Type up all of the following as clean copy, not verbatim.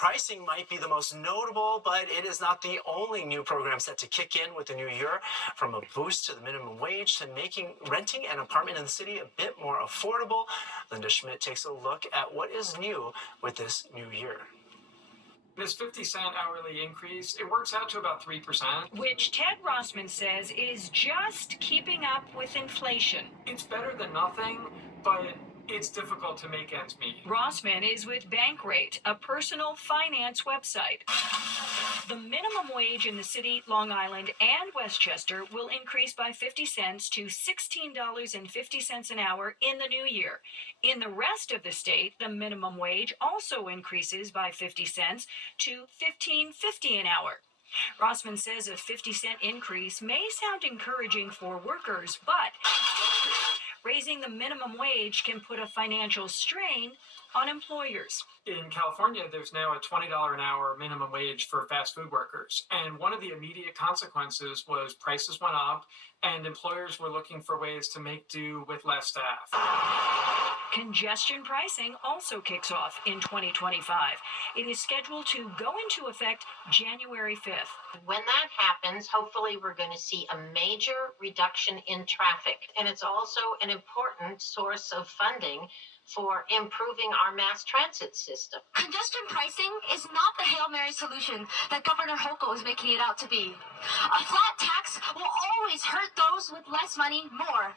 pricing might be the most notable, but it is not the only new program set to kick in with the new year. From a boost to the minimum wage to making renting an apartment in the city a bit more affordable, Linda Schmidt takes a look at what is new with this new year. This 50-cent hourly increase, it works out to about 3%. Which Ted Rossman says is just keeping up with inflation. It's better than nothing, but it's difficult to make ends meet. Rossman is with Bankrate, a personal finance website. The minimum wage in the city, Long Island, and Westchester will increase by 50 cents to $16.50 an hour in the new year. In the rest of the state, the minimum wage also increases by 50 cents to $15.50 an hour. Rossman says a 50-cent increase may sound encouraging for workers, but raising the minimum wage can put a financial strain on employers. In California, there's now a $20 an hour minimum wage for fast food workers. And one of the immediate consequences was prices went up and employers were looking for ways to make do with less staff. Congestion pricing also kicks off in 2025. It is scheduled to go into effect January 5th. When that happens, hopefully we're going to see a major reduction in traffic. And it's also an important source of funding for improving our mass transit system. Congestion pricing is not the Hail Mary solution that Governor Hochul is making it out to be. A flat tax will always hurt those with less money more.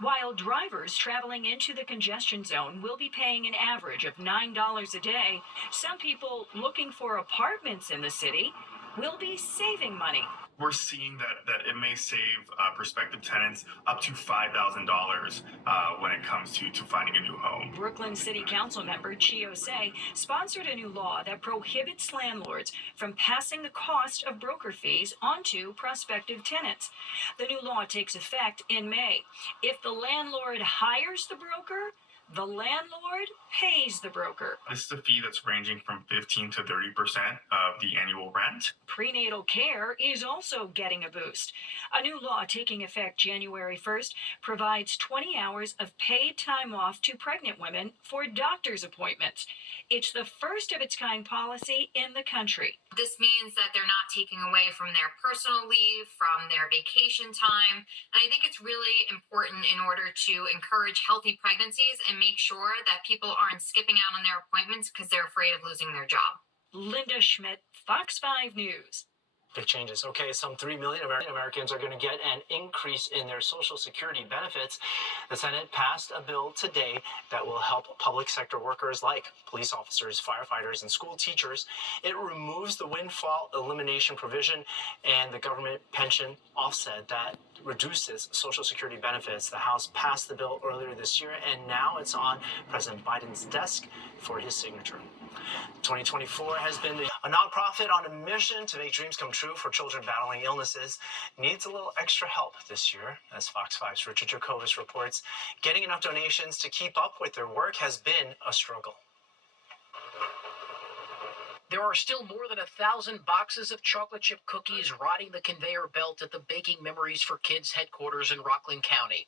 While drivers traveling into the congestion zone will be paying an average of $9 a day, some people looking for apartments in the city will be saving money. We're seeing that it may save prospective tenants up to $5,000 when it comes to finding a new home. Brooklyn City Council member Chio Say sponsored a new law that prohibits landlords from passing the cost of broker fees onto prospective tenants. The new law takes effect in May. If the landlord hires the broker, the landlord pays the broker. This is a fee that's ranging from 15 to 30% of the annual rent. Prenatal care is also getting a boost. A new law taking effect January 1st provides 20 hours of paid time off to pregnant women for doctor's appointments. It's the first of its kind policy in the country. This means that they're not taking away from their personal leave, from their vacation time. And I think it's really important in order to encourage healthy pregnancies and make sure that people aren't skipping out on their appointments because they're afraid of losing their job. Linda Schmidt, Fox 5 News. Big changes. Okay, some 3 million Americans are going to get an increase in their Social Security benefits. The Senate passed a bill today that will help public sector workers like police officers, firefighters, and school teachers. It removes the windfall elimination provision and the government pension offset that reduces Social Security benefits. The House passed the bill earlier this year, and now it's on President Biden's desk for his signature. 2024 has been a nonprofit on a mission to make dreams come true for children battling illnesses. Needs a little extra help this year, as Fox 5's Richard Jacobus reports. Getting enough donations to keep up with their work has been a struggle. There are still more than 1,000 boxes of chocolate chip cookies riding the conveyor belt at the Baking Memories for Kids headquarters in Rockland County.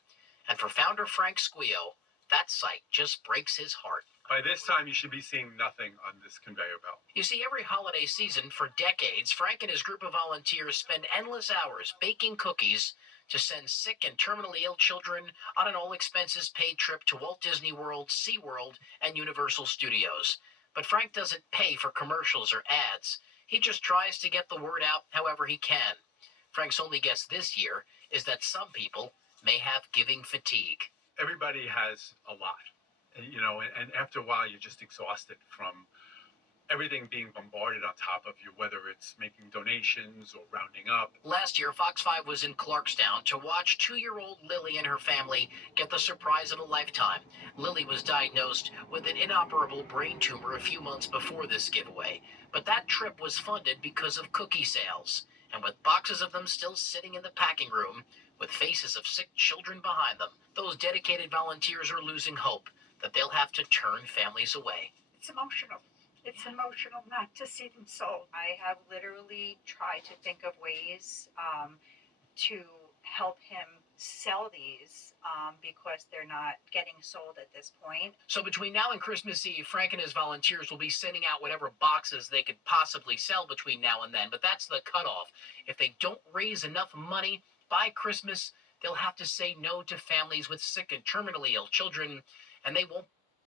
And for founder Frank Squio, that sight just breaks his heart. By this time, you should be seeing nothing on this conveyor belt. You see, every holiday season for decades, Frank and his group of volunteers spend endless hours baking cookies to send sick and terminally ill children on an all-expenses-paid trip to Walt Disney World, SeaWorld, and Universal Studios. But Frank doesn't pay for commercials or ads. He just tries to get the word out however he can. Frank's only guess this year is that some people may have giving fatigue. Everybody has a lot, you know, and after a while, you're just exhausted from everything being bombarded on top of you, whether it's making donations or rounding up. Last year, Fox 5 was in Clarkstown to watch 2-year-old Lily and her family get the surprise of a lifetime. Lily was diagnosed with an inoperable brain tumor a few months before this giveaway, but that trip was funded because of cookie sales. And with boxes of them still sitting in the packing room, with faces of sick children behind them, those dedicated volunteers are losing hope that they'll have to turn families away. It's emotional. It's emotional not to see them sold. I have literally tried to think of ways to help him sell these because they're not getting sold at this point. So between now and Christmas Eve, Frank and his volunteers will be sending out whatever boxes they could possibly sell between now and then. But that's the cutoff. If they don't raise enough money by Christmas, they'll have to say no to families with sick and terminally ill children, and they won't